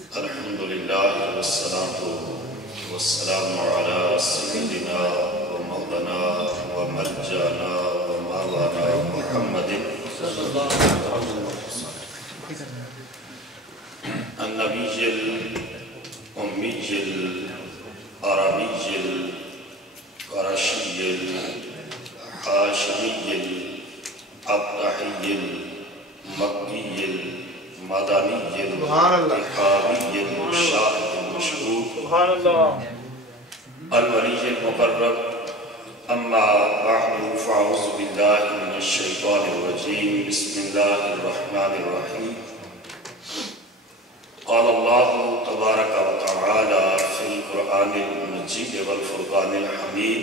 الحمد لله والصلاة والسلام على سيدنا ومولانا ومرجانا ومولانا محمد النبي الأمي العربي القرشي الحاشمي الأبطحي المكي المدني الإقامي المشاهد المشهور الولي المقرب. أما بعد فأعوذ بالله من الشيطان الرجيم. بسم الله الرحمن الرحيم. قال الله تبارك وتعالى في القرآن المجيد والفرقان الحميد: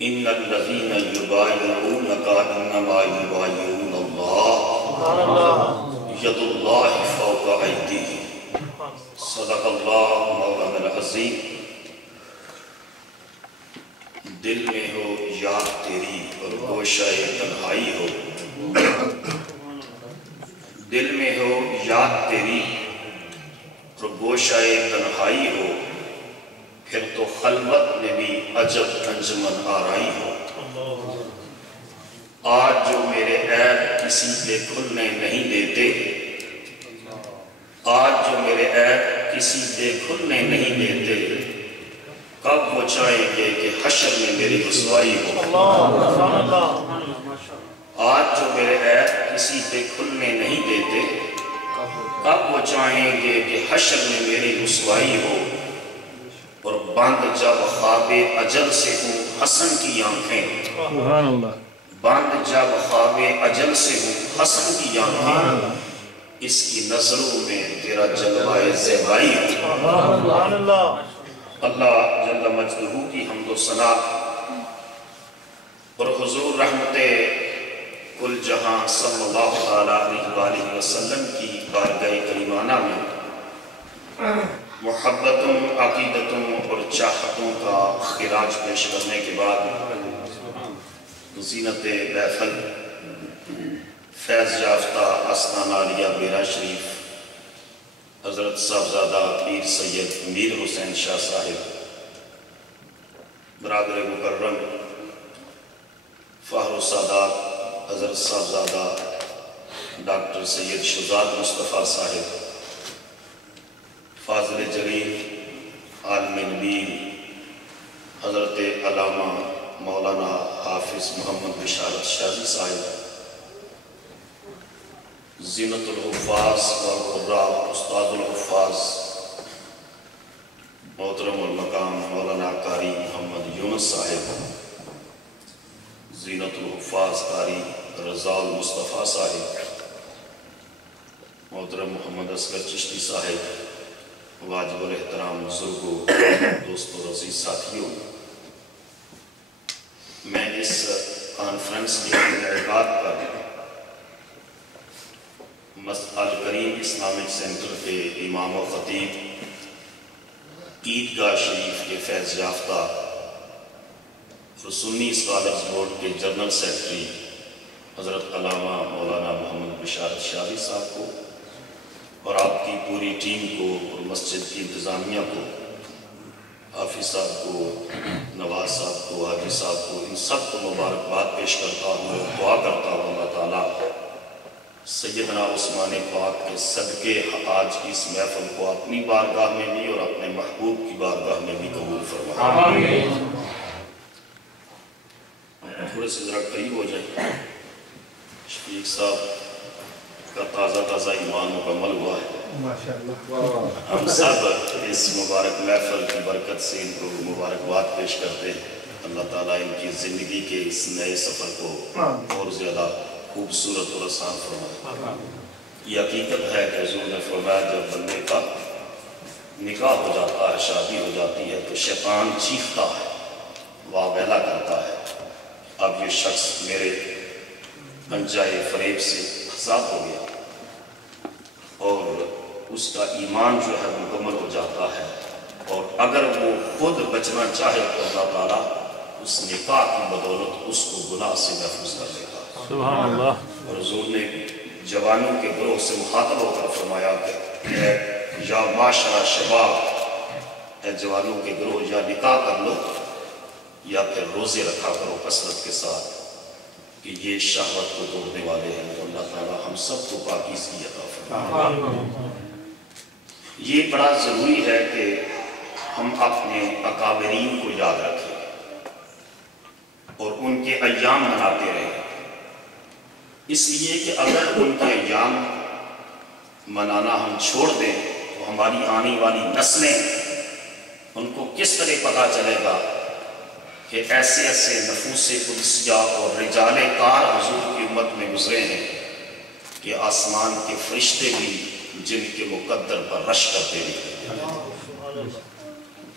إن الذين يبايعونك إنما يبايعون الله يد الله فوق أيديهم. صدق الله مولانا العظيم. دل میں ہو یاد تیری اور گوشہ تنہائی ہو، دل میں ہو یاد تیری اور گوشہ تنہائی ہو، پھر تو خلوت میں بھی عجب انجمن آرائی ہو۔ آج جو میرے عیب کسی پہ کھلنے نہیں دیتے، آج جو میرے عیب کسی پہ کھلنے نہیں دیتے، کب وہ چاہیں گے کہ حشر میں میری رسوائی ہو۔ آج جو میرے عیب کسی پہ کھلنے نہیں دیتے، کب وہ چاہیں گے کہ حشر میں میری رسوائی ہو۔ اور بند جب خواب اجل سے ہوں حسن کی آنکھیں، بند جب خواب اجل سے ہوں حسن کی آنکھیں، اس کی نظروں میں تیرا جلوہ زیبائی ہو۔ اللہ جل مجدہ کی حمد و ثنا اور حضور رحمت کل جہاں صلی اللہ علیہ وآلہ وسلم کی بارگاہ کریمانہ میں محبتوں، عقیدتوں اور چاہتوں کا خراج پیش کرنے کے بعد زینت محفل فیض یافتہ آستانہ عالیہ بیرا شریف حضرت صاحبزادہ پیر سید میر حسین شاہ صاحب، برادر مکرم فخر السادات حضرت صاحبزادہ ڈاکٹر سید شہزاد مصطفیٰ صاحب، فاضل جلیل عالم نبیل حضرت علامہ مولانا حافظ محمد بشارت شاذی صاحب، زینت الحفاظ والقراء استاد الحفاظ محترم المقام مولانا قاری محمد یونس صاحب، زینت الحفاظ قاری رضا المصطفیٰ صاحب، محترم محمد اصغر چشتی صاحب، واجب الاحترام بزرگوں، دوستوں، عزیز ساتھیوں، میں اس کانفرنس کے انعقاد پر الکریم اسلامک سینٹر کے امام و خطیب، عیدگاہ شریف کے فیض یافتہ اور سنی اسکالرز بورڈ کے جنرل سیکرٹری حضرت علامہ مولانا محمد بشارت شاذی صاحب کو اور آپ کی پوری ٹیم کو اور مسجد کی انتظامیہ کو، حافظ صاحب کو، نواز صاحب کو، حاجی صاحب کو، ان سب کو مبارکباد پیش کرتا ہوں اور دعا کرتا ہوں اللہ تعالیٰ سیدنا عثمان پاک کے صدقے آج کی اس محفل کو اپنی بارگاہ میں بھی اور اپنے محبوب کی بارگاہ میں بھی قبول فرمائے۔ تھوڑے سے ذرا قریب ہو جائیں۔ شفیق صاحب کا تازہ تازہ ایمان مکمل ہوا ہے۔ ہم سب اس مبارک محفل کی برکت سے ان کو مبارکباد پیش کرتے ہیں۔ اللہ تعالیٰ ان کی زندگی کے اس نئے سفر کو اور زیادہ خوبصورت اور آسان فرمائے۔ یہ حقیقت ہے کہ حضور نے فرمایا جب بندے کا نکاح ہو جاتا ہے، شادی ہو جاتی ہے، تو شیطان چیختا ہے، واویلا کرتا ہے، اب یہ شخص میرے انجائے فریب سے آزاد ہو گیا، اور اس کا ایمان جو ہے مکمل ہو جاتا ہے، اور اگر وہ خود بچنا چاہے تو اللہ تعالیٰ اس نکاح کی بدولت اس کو گناہ سے محفوظ کر لے گا۔ سبحان اللہ۔ اور حضور نے جوانوں کے گروہ سے مخاطب ہو کر فرمایا کہ یا معاشرہ شباب، اے جوانوں کے گروہ، یا نکاح کر لو یا پھر روزے رکھا کرو کثرت کے ساتھ، کہ یہ شہوت کو توڑنے والے ہیں۔ تو اللہ تعالیٰ ہم سب کو پاکیزگی عطا فرمائے۔ یہ بڑا ضروری ہے کہ ہم اپنے اکابرین کو یاد رکھیں اور ان کے ایام مناتے رہیں، اس لیے کہ اگر ان کے ایام منانا ہم چھوڑ دیں تو ہماری آنے والی نسلیں ان کو کس طرح پتہ چلے گا کہ ایسے ایسے نفوس قدسیہ اور رجال کار حضور کی امت میں گزرے ہیں کہ آسمان کے فرشتے بھی جن کے مقدر پر رش کرتے ہیں،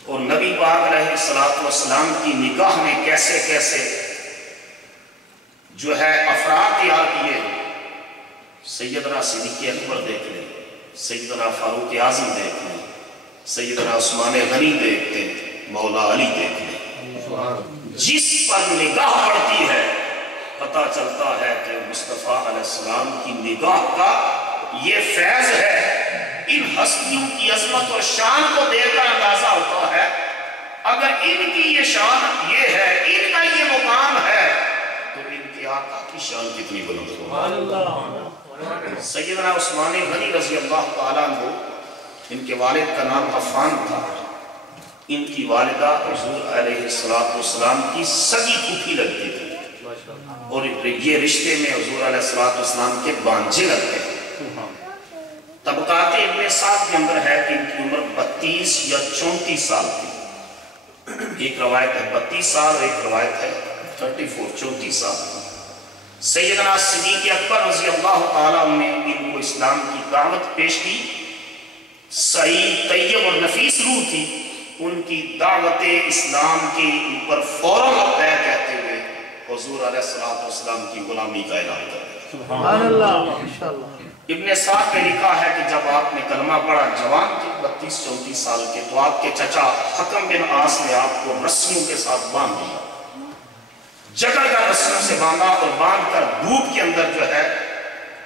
اور نبی پاک علیہ السلام کی نگاہ میں کیسے کیسے جو ہے افراد تیار کیے ہیں۔ سیدنا صدیق اکبر دیکھ لیں، سیدنا فاروق اعظم دیکھ لیں، سیدنا عثمان غنی دیکھ لیں، مولا علی دیکھ لیں۔ جس پر نگاہ پڑتی ہے پتہ چلتا ہے کہ مصطفیٰ علیہ السلام کی نگاہ کا یہ فیض ہے۔ ان ہستیوں کی عظمت اور شان کو دیکھ کر اندازہ ہوتا ہے اگر ان کی یہ شان یہ ہے، ان کا یہ مقام ہے، تو ان کے آقا کی شان کتنی بلند ہو۔ سیدنا عثمان غنی رضی اللہ تعالیٰ عنہ، ان کے والد کا نام عفان تھا، ان کی والدہ حضور علیہ السلام کی سگی پھوپھی لگتی تھی، اور یہ رشتے میں حضور علیہ السلام کے بانجے لگتے ہیں۔ طبقات ابن سعد کے اندر ہے کہ ان کی عمر 32 یا 34 سال تھی، ایک روایت ہے 32 سال، ایک روایت ہے 34 سال۔ سیدنا صدیق اکبر رضی اللہ تعالیٰ نے ان کو اسلام کی دعوت پیش کی۔ سعید، طیب اور نفیس روح تھی، ان کی دعوت اسلام کے اوپر فوراً لبیک کہتے ہوئے حضور علیہ السلام کی غلامی کا اعلان کر دیا۔ سبحان اللہ، ماشاءاللہ۔ ابن سعد نے لکھا ہے کہ جب آپ نے کلمہ پڑھا، جوان تھے 32-34 سال کے، تو آپ کے چچا حکم بن عاص نے آپ کو رسیوں کے ساتھ باندھ دیا، جگڑ کر رسیوں سے باندھا، اور باندھ کر دھوپ کے اندر جو ہے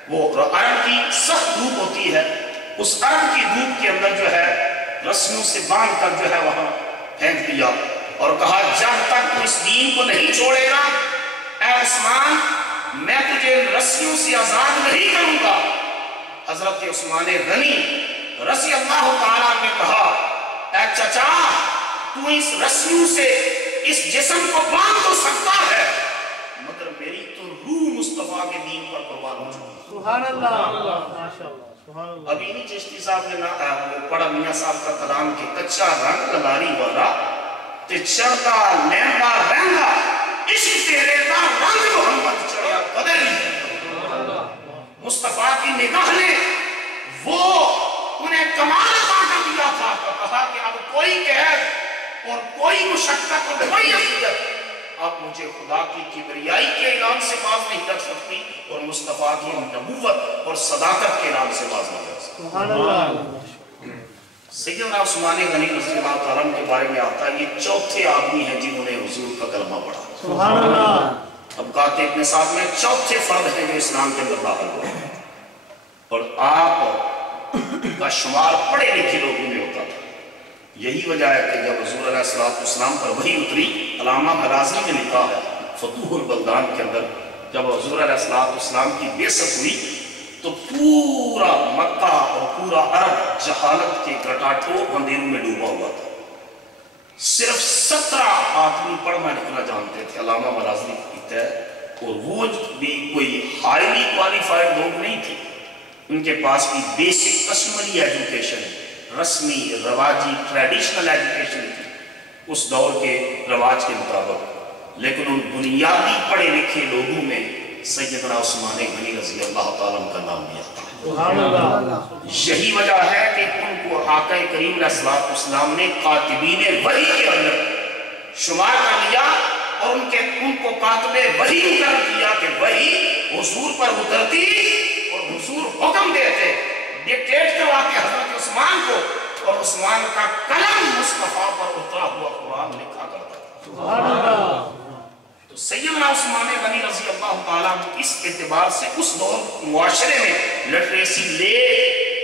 وہ عرب کی سخت دھوپ ہوتی ہے، اس عرب کی دھوپ کے اندر جو ہے رسیوں سے باندھ کر جو ہے وہاں پھینک دیا، اور کہا جب تک تو اس دین کو نہیں چھوڑے گا اے عثمان، میں تجھے رسیوں سے آزاد نہیں کروں گا۔ حضرت عثمان غنی رضی اللہ تعالیٰ نے کہا اے چچا، تو اس رسیوں سے اس جسم کو باندھ تو سکتا ہے، مگر میری تو روح مصطفیٰ کے دین پر قربان ہو چکی۔ سبحان اللہ، ماشاءاللہ، سبحان اللہ۔ ابھی نہیں چشتی صاحب نے پڑھا میاں صاحب کا کلام کہ کچا رنگ لاری والا تے چڑھتا لیمبا رنگا، عشق تیرے دا رنگ محمد چڑھیا بدل ہی۔ مصطفیٰ کی نگاہ نے وہ انہیں کمال عطا کر دیا تھا، تو کہا کہ اب کوئی قید اور کوئی مشقت اور کوئی اذیت اب مجھے خدا کی کبریائی کے اعلان سے باز نہیں رکھ سکتی، اور مصطفیٰ کی نبوت اور صداقت کے اعلان سے باز نہیں رکھ سکتی۔ سبحان اللہ۔ سیدنا عثمان غنی رضی اللہ تعالیٰ کے بارے میں آتا ہے یہ چوتھے آدمی ہیں جنہوں نے حضور کا کلمہ پڑھا۔ سبحان اللہ۔ اب کہتے ابن سعد میں چوتھے فرد ہیں جو اسلام کے اندر داخل ہوئے ہیں، اور آپ کا شمار پڑھے لکھے لوگوں میں ہوتا تھا۔ یہی وجہ ہے کہ جب حضور علیہ السلام پر وحی اتری، علامہ غرازی نے لکھا ہے فتوح البلدان کے اندر، جب حضور علیہ السلام کی بعثت ہوئی تو پورا مکہ اور پورا عرب جہالت کے گٹاٹو اندھیروں میں ڈوبا ہوا تھا۔ صرف 17 آدمی پڑھنا لکھنا جانتے تھے، علامہ غرازی کہتا ہے، اور وہ بھی کوئی ہائیلی کوالیفائڈ لوگ نہیں تھے، ان کے پاس بھی بیسک کسٹمری ایجوکیشن، رسمی رواجی ٹریڈیشنل ایجوکیشن تھی اس دور کے رواج کے مطابق، لیکن ان بنیادی پڑھے لکھے لوگوں میں سیدنا عثمان غنی رضی اللہ تعالیٰ کا نام لیا تھا۔ سبحان اللہ۔ یہی وجہ ہے کہ ان کو آقا کریم علیہ السلام نے کاتبین وحی کے اندر شمار کر لیا، اور ان کو کاتب وحی مقرر کیا کہ وحی حضور پر اترتی اور حضور حکم دیتے، ڈکٹیٹ کرواتے حضرت عثمان کو، اور عثمان کا قلم مصطفیٰ پر اترا ہوا قرآن لکھا کرتا تھا۔ سبحان اللہ۔ تو سیدنا عثمان غنی رضی اللہ تعالیٰ اس اعتبار سے اس دور معاشرے میں لٹریسی لے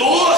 2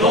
2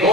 2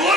2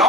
9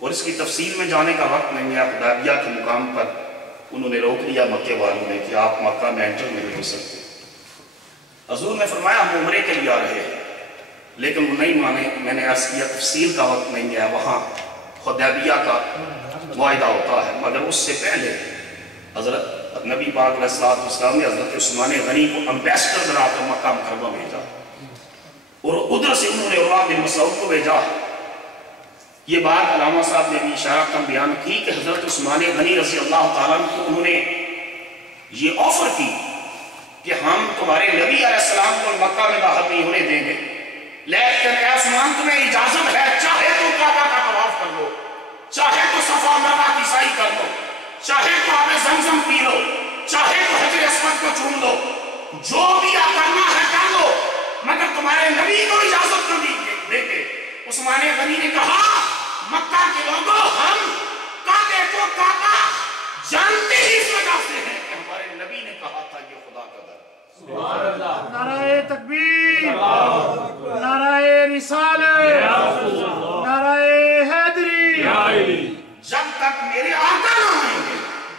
اور اس کی تفصیل میں جانے کا وقت نہیں ہے. حدیبیہ کے مقام پر انہوں نے روک لیا مکے والوں نے کہ آپ مکہ میں انٹر نہیں ہو سکتے. حضور نے فرمایا ہم عمرے کے لیے آ رہے ہیں، لیکن وہ نہیں مانے. میں نے عرض کیا تفصیل کا وقت نہیں ہے، وہاں حدیبیہ کا معاہدہ ہوتا ہے، مگر اس سے پہلے حضرت نبی پاک علیہ السلام نے حضرت عثمان غنی کو امبیسڈر بنا کر مکہ مکرمہ بھیجا، اور ادھر سے انہوں نے عروہ بن مسعود کو بھیجا. یہ بات علامہ صاحب نے بھی اشارہ کم بیان کی کہ حضرت عثمان غنی رضی اللہ تعالیٰ عنہ کو انہوں نے یہ آفر کی کہ ہم تمہارے نبی علیہ السلام کو مکہ میں داخل نہیں ہونے دیں گے، لیکن اے عثمان تمہیں اجازت ہے، چاہے تو کعبہ کا طواف کر لو، چاہے تو صفا مروا کی سعی کر لو، چاہے تو آب زمزم پی لو، چاہے تو حجر اسود کو چوم لو، جو بھی کرنا ہے کر لو، مگر تمہارے نبی کو اجازت نہ دیں گے. عثمان غنی نے کہا مکہ کے لوگوں، ہم کعبے کو کعبہ جانتے ہی اس وجہ سے ہیں کہ ہمارے نبی نے کہا تھا یہ خدا کا در. نعرہ تکبیر، نعرہ رسالت، نعرہ حیدری. جب تک میرے آقا نہ آئیں گے،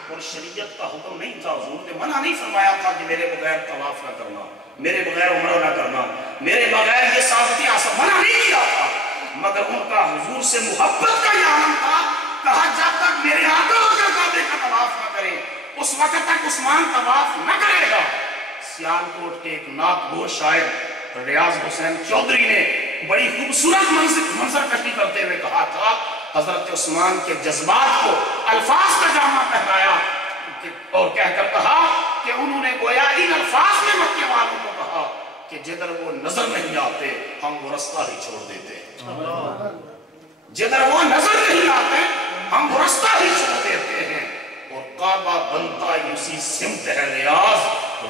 اور شریعت کا حکم نہیں تھا، حضور نے منع نہیں فرمایا تھا کہ میرے بغیر طواف نہ کرنا، میرے بغیر عمرہ نہ کرنا، میرے بغیر یہ سعادتی حاصل منع نہیں کیا تھا، مگر ان کا حضور سے محبت کا یہ عالم تھا. کہا جب تک میرے آقا ہو کر کعبے کا طواف نہ کریں، اس وقت تک عثمان طواف نہ کرے گا. سیالکوٹ کے ایک ناقور شاعر ریاض حسین چودھری نے بڑی خوبصورت منظر کشی کرتے ہوئے کہا تھا، حضرت عثمان کے جذبات کو الفاظ کا جامہ پہنایا اور کہہ کر کہا کہ انہوں نے گویا ان الفاظ میں مکے والوں کو کہا کہ جدھر وہ نظر نہیں آتے ہم وہ رستہ ہی چھوڑ دیتے، جدھر وہ نظر نہیں آتے ہم وہ رستہ ہی چھوڑ دیتے ہیں. اور کعبہ بنتا ہی اسی سمت ہے ریاض،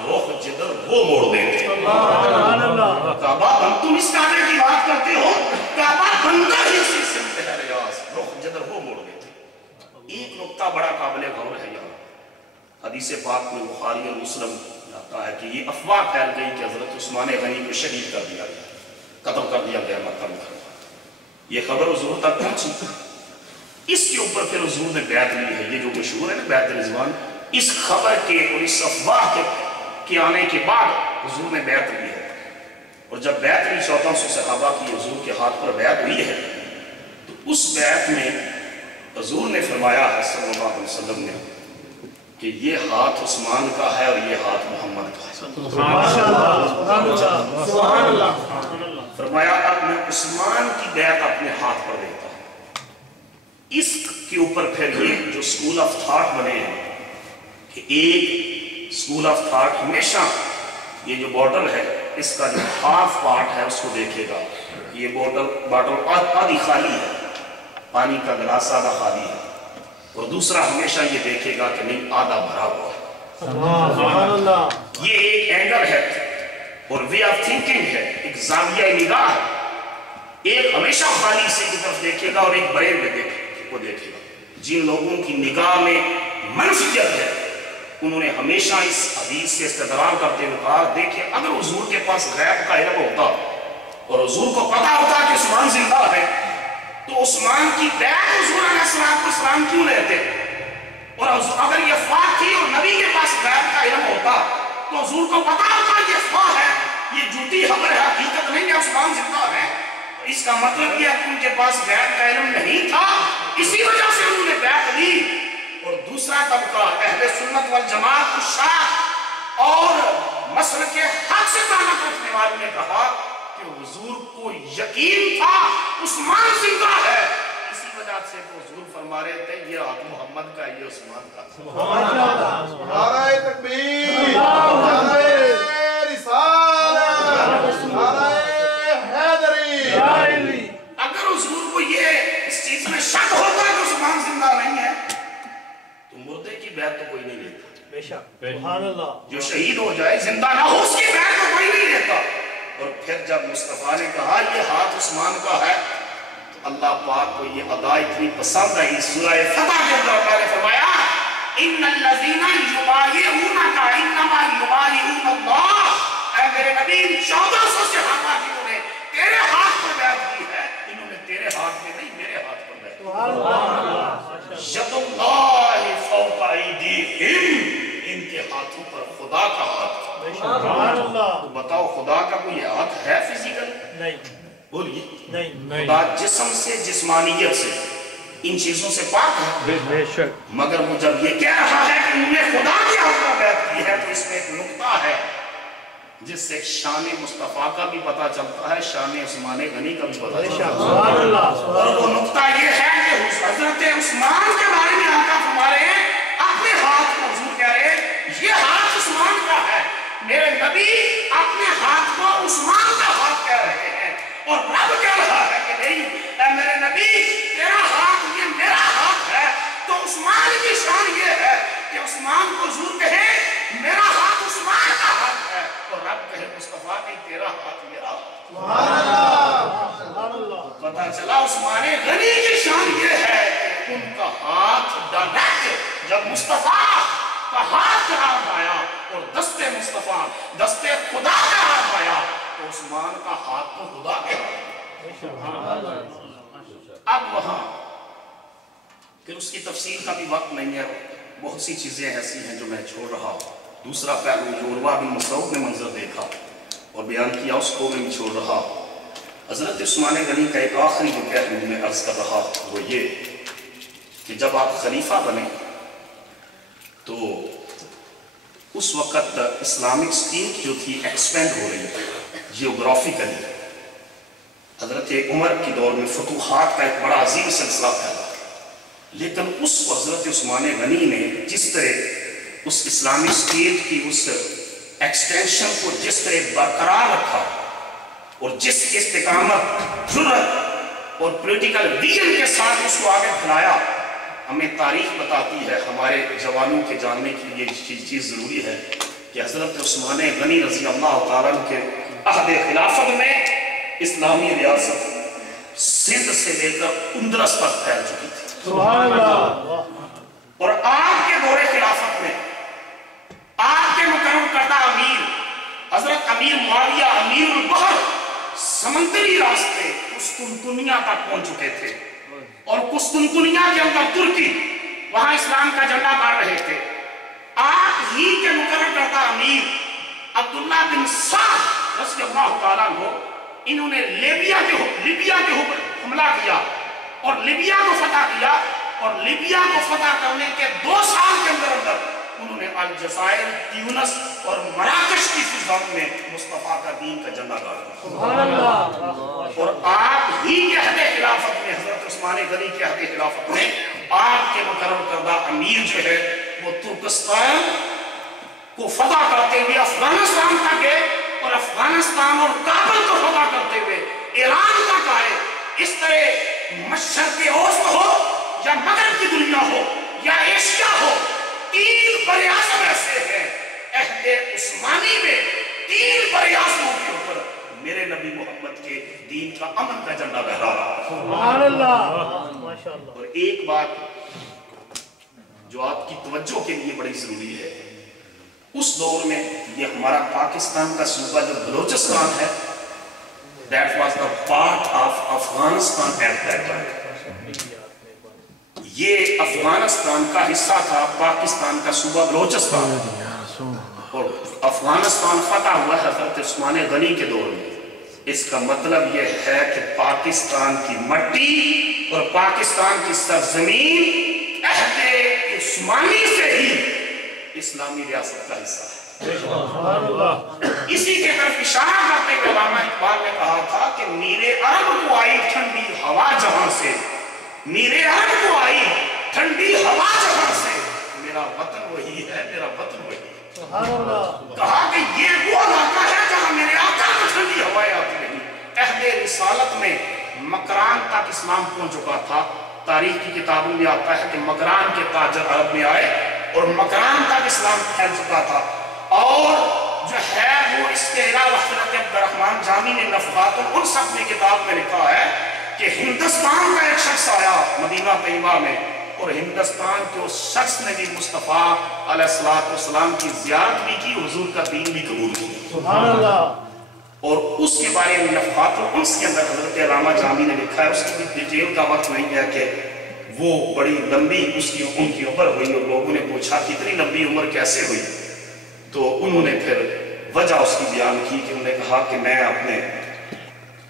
رخ جدھر وہ موڑ دیتے. کعبہ تم اس کعبے کی بات کرتے ہو، کعبہ بنتا ہی اسی سمت ہے ریاض، رخ جدھر وہ موڑ دیتے. ایک نقطہ بڑا قابل غور ہے یہاں. حدیث پاک میں بخاری اور مسلم آتا ہے کہ یہ افواہ پھیل گئی کہ حضرت عثمان غنی کو شہید کر دیا گیا، قتل کر دیا گیا مکہ میں. یہ خبر حضور تک پہنچی، اس کے اوپر پھر حضور نے بیعت لی ہے. یہ جو مشہور ہے نا بیعت رضوان، اس خبر کے اور اس افواہ کے آنے کے بعد حضور نے بیعت لی ہے. اور جب بیعت لی 1400 صحابہ کی حضور کے ہاتھ پر بیعت ہوئی ہے، تو اس بیعت میں حضور نے فرمایا ہے صلی اللہ علیہ وسلم نے کہ یہ ہاتھ عثمان کا ہے اور یہ ہاتھ محمد کا ہے. فرمایا اب میں عثمان کی بیعت اپنے ہاتھ پر دیتا ہوں. اس کے اوپر پھر یہ جو سکول آف تھاٹ بنے ہیں کہ ایک سکول آف تھاٹ ہمیشہ یہ جو بوٹل ہے اس کا جو ہاف پارٹ ہے اس کو دیکھے گا. یہ بوٹل آدھی خالی ہے، پانی کا گلاس آدھا خالی ہے، اور دوسرا ہمیشہ یہ دیکھے گا کہ نہیں آدھا بھرا ہوا ہے. یہ ایک اینگل ہے اور وے آف تھنکنگ ہے، ایک زاویہ نگاہ ہے. ایک ہمیشہ خالی سے کی طرف دیکھے گا اور ایک بڑے میں کو دیکھے گا. جن لوگوں کی نگاہ میں منفیت ہے انہوں نے ہمیشہ اس حدیث سے استدلال کرتے ہوئے کہا دیکھیں اگر حضور کے پاس غیب کا علم ہوتا اور حضور کو پتا ہوتا کہ عثمان زندہ ہے تو عثمان کی بیعت حضور علیہ السلام کیوں لیتے؟ اور اگر یہ افواہ تھی اور نبی کے پاس غیب کا علم ہوتا تو حضور کو پتا ہوتا یہ افواہ ہے، یہ جھوٹی خبر ہے، حقیقت نہیں ہے، عثمان زندہ ہے. اس کا مطلب یہ ہے کہ ان کے پاس بیعت کا علم نہیں تھا، اسی وجہ سے انہوں نے بیعت لی. اور دوسرا طبقہ اہل سنت والجماعت الشاہ اور مسلک حق سے تعلق رکھنے والوں نے کہا کہ حضور کو یقین تھا عثمان زندہ ہے، اسی وجہ سے وہ حضور فرما رہے تھے یہ ہاتھ محمد کا، یہ عثمان کا. نعرہ تکبیر، نعرہ رسالت، نعرہ حیدری. اگر حضور کو یہ اس چیز میں شک ہوتا کہ عثمان زندہ نہیں ہے تو مردے کی بیعت تو کوئی نہیں لیتا. بے شک، سبحان اللہ. جو شہید ہو جائے زندہ نہ ہو اس کی بیعت تو کوئی نہیں لیتا. اور پھر جب مصطفیٰ نے کہا یہ ہاتھ عثمان کا ہے تو اللہ پاک کو یہ ادا اتنی پسند آئی. سورہ فتح کے اندر اللہ نے فرمایا ان الذین یبایعونک انما یبایعون اللہ. اے میرے نبی 1400 صحابہ جنہوں نے تیرے ہاتھ پر بیعت کی ہے انہوں نے تیرے ہاتھ میں نہیں میرے ہاتھ پر بیعت کی. ان کے ہاتھوں پر خدا کا ہاتھ. سبحان اللہ. تو بتاؤ خدا کا کوئی ہاتھ ہے فزیکل؟ نہیں. بولیے. نہیں. خدا جسم سے جسمانیت سے ان چیزوں سے پاک ہے. بے شک. مگر وہ جب یہ کہہ رہا ہے کہ انہوں نے خدا کی حضرت بیعت کی ہے تو اس میں ایک نقطہ ہے جس سے شان مصطفیٰ کا بھی پتہ چلتا ہے، شان عثمان غنی کا بھی پتہ چلتا ہے. سبحان اللہ. اور وہ نقطہ یہ ہے کہ حضرت عثمان کے بارے میں آقا فرما رہے ہیں اپنے ہاتھ کو حضور کہہ رہے ہیں یہ ہاتھ عثمان کا ہے. میرے نبی اپنے ہاتھ کو عثمان کا ہاتھ کہہ رہے ہیں اور رب کہہ رہا ہے کہ نہیں اے میرے نبی تیرا ہاتھ یہ میرا ہاتھ ہے. تو عثمان کی شان یہ ہے کہ عثمان کو حضور کہے میرا ہاتھ عثمان کا ہاتھ ہے اور رب کہے مصطفیٰ نہیں تیرا ہاتھ میرا ہاتھ. سبحان اللہ. پتہ چلا عثمان غنی کی شان یہ ہے کہ ان کا ہاتھ ڈائریکٹ جب مصطفیٰ کا ہاتھ ہاتھ آیا اور دستے مصطفیٰ دستے خدا کا ہاتھ آیا تو عثمان کا ہاتھ تو خدا کے ہاتھ. اب وہاں پھر اس کی تفصیل کا بھی وقت نہیں ہے، بہت سی چیزیں ایسی ہیں جو میں چھوڑ رہا ہوں. دوسرا پہلو جو عروہ بن مسعود نے منظر دیکھا اور بیان کیا اس کو میں چھوڑ رہا. حضرت عثمان غنی کا ایک آخری جو پہلو میں عرض کر رہا وہ یہ کہ جب آپ خلیفہ بنے تو اس وقت اسلامک اسٹیٹ جو تھی ایکسپینڈ ہو رہی جیوگرافیکلی. حضرت عمر کی دور میں فتوحات کا ایک بڑا عظیم سلسلہ پھیلا، لیکن اس کو حضرت عثمان غنی نے جس طرح اس اسلامک اسٹیٹ کی اس ایکسٹینشن کو جس طرح برقرار رکھا اور جس استقامت جرأت اور پولیٹیکل ویژن کے ساتھ اس کو آگے پھیلایا، ہمیں تاریخ بتاتی ہے، ہمارے جوانوں کے جاننے کے لیے چیز ضروری ہے کہ حضرت عثمان غنی رضی اللہ تعالیٰ کے عہد خلافت میں اسلامی ریاست سندھ سے لے کر اندرس تک پھیل چکی تھی. سبحان اللہ. اور آپ کے دور خلافت میں آپ کے مقرر کردہ امیر حضرت امیر معاویہ امیر البحر سمندری راستے قسطنطنیہ تک پہنچ چکے تھے اور قسطنطنیہ کے اندر ترکی وہاں اسلام کا جھنڈا گاڑ رہے تھے. آپ ہی کے مقرر کردہ امیر عبداللہ بن سعد رضی اللہ تعالیٰ عنہ انہوں نے لیبیا کے اوپر حملہ کیا اور لیبیا کو فتح کیا اور لیبیا کو فتح کرنے کے 2 سال کے اندر اندر انہوں نے الجزائر، تیونس اور مراکش کی فضاؤں میں مصطفیٰ کا دین کا جھنڈا گاڑا. سبحان اللہ. اور آپ ہی کے عہد خلافت میں حضرت عثمان غنی کے عہد خلافت میں آپ کے مقرر کردہ امیر جو ہے وہ ترکستان کو فتح کرتے ہوئے افغانستان تک گئے اور افغانستان اور کابل کو فتح کرتے ہوئے ایران تک آئے. اس طرح مشرق اوسط ہو یا مغرب کی دنیا ہو یا ایشیا ہو 3 براعظم ایسے ہیں عہد عثمانی میں 3 براعظموں کے اوپر میرے نبی محمد کے دین کا امن کا جھنڈا لہرا رہا. سبحان اللہ. ماشاءاللہ. اور ایک بات جو آپ کی توجہ کے لیے بڑی ضروری ہے، اس دور میں یہ ہمارا پاکستان کا صوبہ جو بلوچستان ہے that was the part of Afghanistan at that time. یہ افغانستان کا حصہ تھا، پاکستان کا صوبہ بلوچستان، اور افغانستان فتح ہوا حضرت عثمان غنی کے دور میں. اس کا مطلب یہ ہے کہ پاکستان کی مٹی اور پاکستان کی سرزمین عہد عثمانی سے ہی اسلامی ریاست کا حصہ ہے. اسی کے طرف اشارہ کرتے ہوئے علامہ اقبال نے کہا تھا کہ میرے عرب کو آئی ٹھنڈی ہوا جہاں سے، میرے عرب کو آئی ٹھنڈی ہوا جہاں سے، میرا وطن وہی ہے، میرا وطن وہی ہے. کہا کہ یہ وہ علاقہ ہے جہاں میرے آقا کو ٹھنڈی ہوائیں آتی رہی. عہد رسالت میں مکران تک اسلام پہنچ چکا تھا. تاریخ کی کتابوں میں آتا ہے کہ مکران کے تاجر عرب میں آئے اور مکران تک اسلام پھیل چکا تھا. اور جو ہے وہ اس کے علاوہ حضرت عبدالرحمن جامی نے نفحات الانصف میں کتاب میں لکھا ہے کہ ہندوستان کا ایک شخص آیا مدینہ طیبہ میں اور ہندوستان کے اس شخص نے بھی مصطفیٰ علیہ السلام کی زیارت بھی کی، حضور کا دین بھی قبول کیا. سبحان اللہ. اور اس کے بارے میں نفحات الانصف کے اندر حضرت علامہ جامی نے لکھا ہے. اس کی بھی ڈیٹیل کا وقت نہیں ہے کہ وہ بڑی لمبی اس کی ان کی عمر ہوئی اور لوگوں نے پوچھا پوچھا کہ اتنی لمبی عمر کیسے ہوئی؟ تو انہوں نے پھر وجہ اس کی بیان کی کہ انہوں نے کہا کہ میں اپنے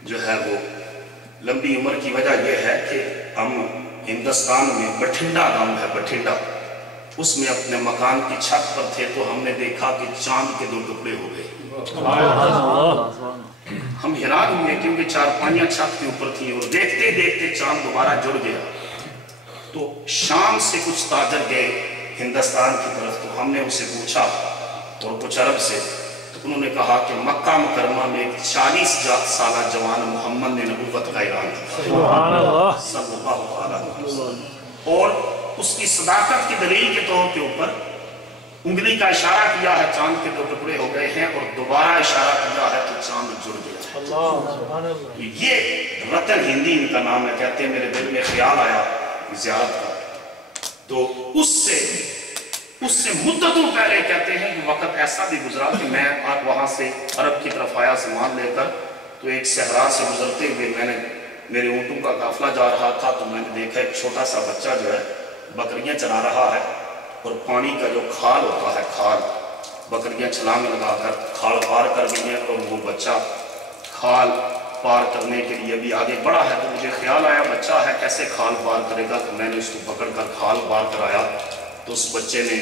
جو ہے وہ لمبی عمر کی وجہ یہ ہے کہ ہم ہندوستان میں بٹھنڈا نام ہے بٹھنڈا، اس میں اپنے مکان کی چھت پر تھے تو ہم نے دیکھا کہ چاند کے 2 ٹکڑے ہو گئے۔ ہم حیران ہوئے کیونکہ 4 چھت کے اوپر تھی اور دیکھتے دیکھتے چاند دوبارہ جڑ گیا۔ تو شام سے کچھ تاجر گئے ہندوستان کی طرف، تو ہم نے ان سے پوچھا اور کچھ عرب سے، تو انہوں نے کہا کہ مکہ مکرمہ میں 40 سالہ جوان محمد نے نبوت کا اعلان کیا صلی اللہ علیہ وسلم، اور اس کی صداقت کی دلیل کے طور کے اوپر انگلی کا اشارہ کیا ہے، چاند کے 2 ٹکڑے ہو گئے ہیں، اور دوبارہ اشارہ کیا ہے تو چاند جڑ گیا۔ یہ رتن ہندی ان کا نام ہے۔ کہتے ہیں میرے دل میں خیال آیا زیارت کا، تو اس سے مدتوں پہلے کہتے ہیں کہ وقت ایسا بھی گزرا کہ میں وہاں سے عرب کی طرف آیا سامان لے کر، تو ایک صحرا سے گزرتے ہوئے میرے اونٹوں کا قافلہ جا رہا تھا، تو میں نے دیکھا ایک چھوٹا سا بچہ جو ہے بکریاں چلا رہا ہے، اور پانی کا جو کھال ہوتا ہے، کھال، بکریاں چھلانگ لگا کر کھال پار کر گئی ہیں، اور وہ بچہ کھال پار کرنے کے لیے بھی آگے بڑھا ہے۔ تو مجھے خیال آیا بچہ ہے کیسے کھال پار کرے گا، تو میں نے اس کو پکڑ کر کھال پار کرایا، تو اس بچے نے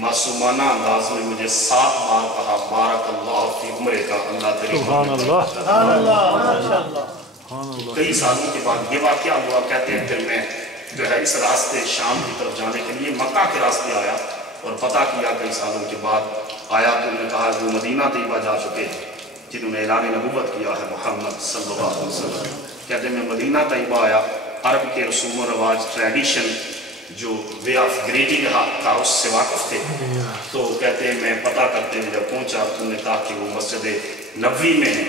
معصومانہ انداز میں مجھے 7 بار کہا بارک اللہ فی عمرے کا، اللہ تیری سبحان اللہ ماشاءاللہ۔ کئی سالوں کے بعد یہ واقعہ ہوا۔ کہتے ہیں پھر میں جو ہے اس راستے شام کی طرف جانے کے لیے مکہ کے راستے آیا، اور پتہ کیا کئی سالوں کے بعد آیا، تو انہوں نے کہا وہ مدینہ طیبہ جا چکے جنہوں نے اعلان نبوت کیا ہے محمد صلی اللہ علیہ وسلم۔ کہتے ہیں میں مدینہ طیبہ آیا، عرب کے رسوم و رواج ٹریڈیشن جو وے آف گریٹنگ کا اس سے واقف تھے، تو کہتے ہیں میں پتہ کرتے ہوئے جب پہنچا تو انہوں نے کہا کہ وہ مسجد نبوی میں ہے۔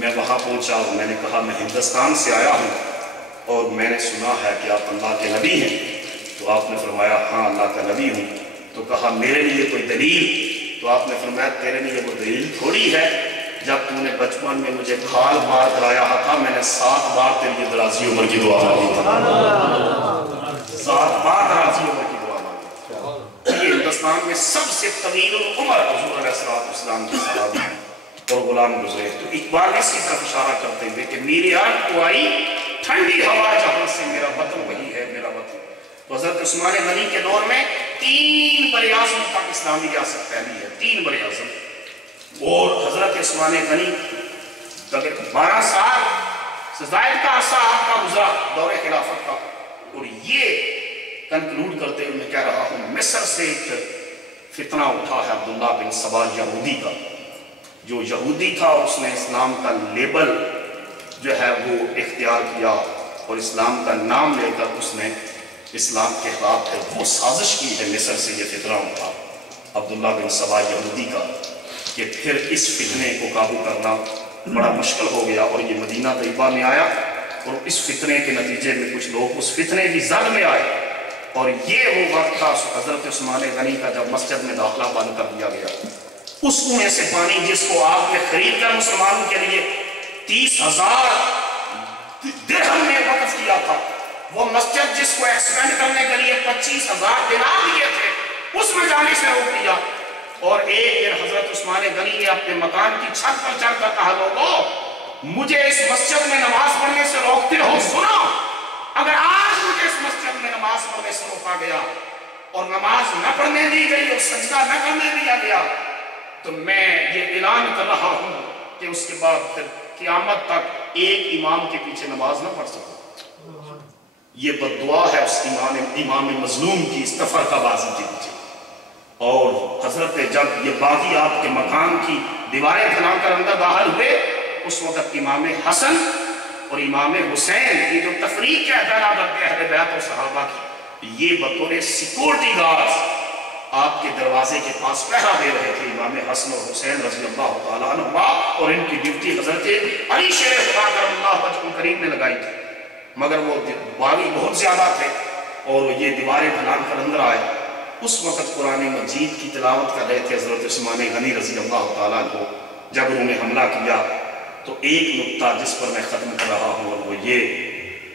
میں وہاں پہنچا اور میں نے کہا میں ہندوستان سے آیا ہوں اور میں نے سنا ہے کہ آپ اللہ کے نبی ہیں۔ تو آپ نے فرمایا ہاں اللہ کا نبی ہوں۔ تو کہا میرے لیے کوئی دلیل؟ تو آپ نے فرمایا تیرے لیے وہ دلیل تھوڑی ہے، جب تم نے بچپن میں مجھے کھال پار کرایا تھا میں نے 7 بار تیرے لیے دراز عمر کی دعا مانگی تھی، 7 بار دراز عمر کی دعا مانگی۔ یہ ہندوستان میں سب سے طویل العمر حضور علیہ السلام کے صحابی اور غلام گزرے۔ تو اقبال اسی طرف اشارہ کرتے ہوئے کہ میری آنکھ کو آئی ٹھنڈی ہوا جہاں سے، میرا وطن وہی ہے میرا وطن۔ تو حضرت عثمان غنی کے دور میں 3 براعظم تک اسلامی ریاست پھیلی ہے، 3 براعظم، اور حضرت عثمان غنی 12 سال سے زائد کا عرصہ آپ کا گزرا دور خلافت کا۔ اور یہ کنکلوڈ کرتے ہوئے میں کہہ رہا ہوں مصر سے ایک فتنہ اٹھا ہے عبداللہ بن سبا یہودی کا، جو یہودی تھا، اس نے اسلام کا لیبل جو ہے وہ اختیار کیا اور اسلام کا نام لے کر اس نے اسلام کے خلاف ہے وہ سازش کی ہے۔ مصر سے یہ فتنہ اٹھا عبداللہ بن سبا یہودی کا کہ پھر اس فتنے کو قابو کرنا بڑا مشکل ہو گیا، اور یہ مدینہ طیبہ میں آیا، اور اس فتنے کے نتیجے میں کچھ لوگ اس فتنے کی زد میں آئے، اور یہ وہ وقت تھا حضرت عثمان غنی کا جب مسجد میں داخلہ بند کر دیا گیا۔ اس کنویں سے پانی جس کو آپ نے خرید کر مسلمانوں کے لیے 30,000 درہم میں وقف کیا تھا، وہ مسجد جس کو ایکسپینڈ کرنے کے لیے 25,000 دینار دیے تھے، اس میں جانے سے روک دیا۔ اور ایک دن حضرت عثمان غنی نے اپنے مکان کی چھت پر چڑھ کر کہا لوگو مجھے اس مسجد میں نماز پڑھنے سے روکتے ہو، سنو اگر آج مجھے اس مسجد میں نماز پڑھنے سے روکا گیا اور نماز نہ پڑھنے دی گئی اور سجدہ نہ کرنے دیا گیا تو میں یہ اعلان کر رہا ہوں کہ اس کے بعد پھر قیامت تک ایک امام کے پیچھے نماز نہ پڑھ سکوں۔ یہ بددعا ہے اس امام مظلوم کی اس تفرقہ بازی کے پیچھے۔ اور حضرت جب یہ باغی آپ کے مکان کی دیواریں بنا کر اندر داخل ہوئے، اس وقت امام حسن اور امام حسین، یہ جو تفریق ہے بین اہل بیت اور صحابہ کی، یہ بطور سیکورٹی گارڈز آپ کے دروازے کے پاس پہرا دے رہے تھے، امام حسن اور حسین رضی اللہ تعالیٰ عنہما، اور ان کی ڈیوٹی حضرت علی شیر خدا کرم اللہ وجہ کریم نے لگائی تھی، مگر وہ باغی بہت زیادہ تھے اور یہ دیواریں بنا کر اندر آئے۔ اس وقت قرآن مجید کی تلاوت کر رہے تھے حضرت عثمان غنی رضی اللہ تعالیٰ عنہ۔ جب انہوں نے حملہ کیا تو ایک نقطہ جس پر میں ختم کر رہا ہوں اور وہ یہ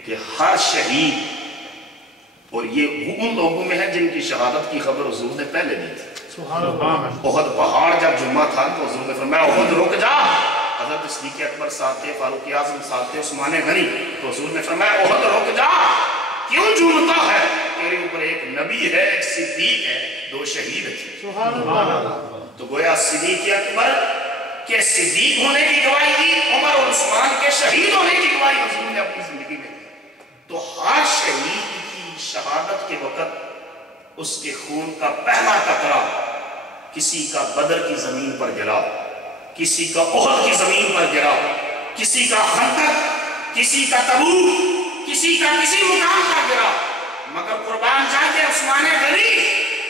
کہ ہر شہید اور یہ وہ ان لوگوں میں ہے جن کی شہادت کی خبر حضور نے پہلے دی تھی۔ احد پہاڑ جب جمعہ تھا تو حضور نے فرمایا احد رک جا، حضرت صدیق اکبر ساتھ تھے، فاروق اعظم ساتھ تھے، عثمان غنی، تو حضور نے فرمایا احد رک جا، کیوں جھومتا ہے؟ تیرے اوپر ایک نبی ہے، ایک صدیق ہے، دو شہید تھے۔ تو گویا صدیق اکبر کے صدیق ہونے کی گواہی دی، عمر اور عثمان کے شہید ہونے کی گواہی حضور نے اپنی زندگی میں دی۔ تو ہر شہید کی شہادت کے وقت اس کے خون کا پہلا قطرہ کسی کا بدر کی زمین پر گرا، کسی کا احد کی زمین پر گرا، کسی کا خندق، کسی کا تبوک، کسی کا کسی مقام پر گرا، مگر قربان جائے عثمان غنی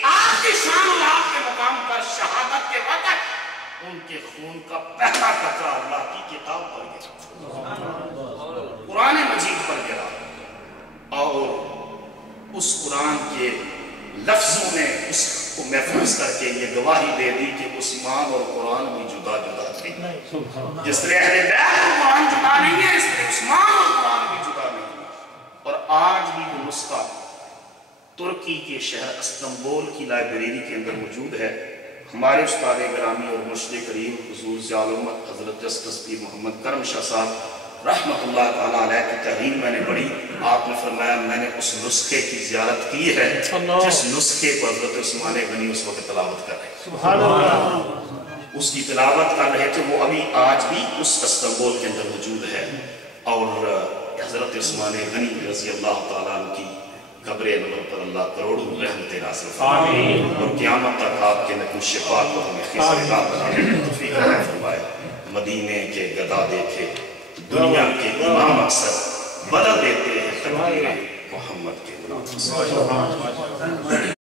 آپ کی شان اور آپ کے مقام پر شہادت کے وقت ان کے خون کا پہلا قطرہ اللہ کی کتاب پر گرا، قرآن مجید پر گرا، اور اس قرآن کے لفظوں نے اس کو محفوظ کر کے یہ گواہی دے دی کہ عثمان اور قرآن بھی جدا جدا تھے۔ جس طرح اہل بیت اور قرآن جدا نہیں ہے، اس طرح عثمان اور قرآن بھی جدا نہیں ہے۔ اور آج بھی وہ نسخہ ترکی کے شہر استنبول کی لائبریری کے اندر موجود ہے۔ ہمارے استاد گرامی اور مرشد کریم حضور ضیاء الامت حضرت جسٹس پیر محمد کرم شاہ صاحب رحمت اللہ تعالیٰ علیہ کی تحریر میں نے پڑھی، آپ نے فرمایا میں نے اس نسخے کی زیارت کی ہے جس نسخے کو حضرت عثمان غنی اس وقت تلاوت کر رہے ہیں، اس کی تلاوت کر رہے تھے، وہ ابھی آج بھی اس استنبول کے اندر موجود ہے۔ اور حضرت عثمان غنی رضی اللہ تعالیٰ عنہ کی قبر انور پر اللہ کروڑوں رحمت نازل فرمائے اور قیامت تک آپ کے نقوش پاک کو ہمیں خزانہ بنانے کی توفیق عطا فرمائے۔ مدینے کے گدا دیکھے دنیا کے امام اکثر بدل دیتے ہیں تقدیر محمد کے نام۔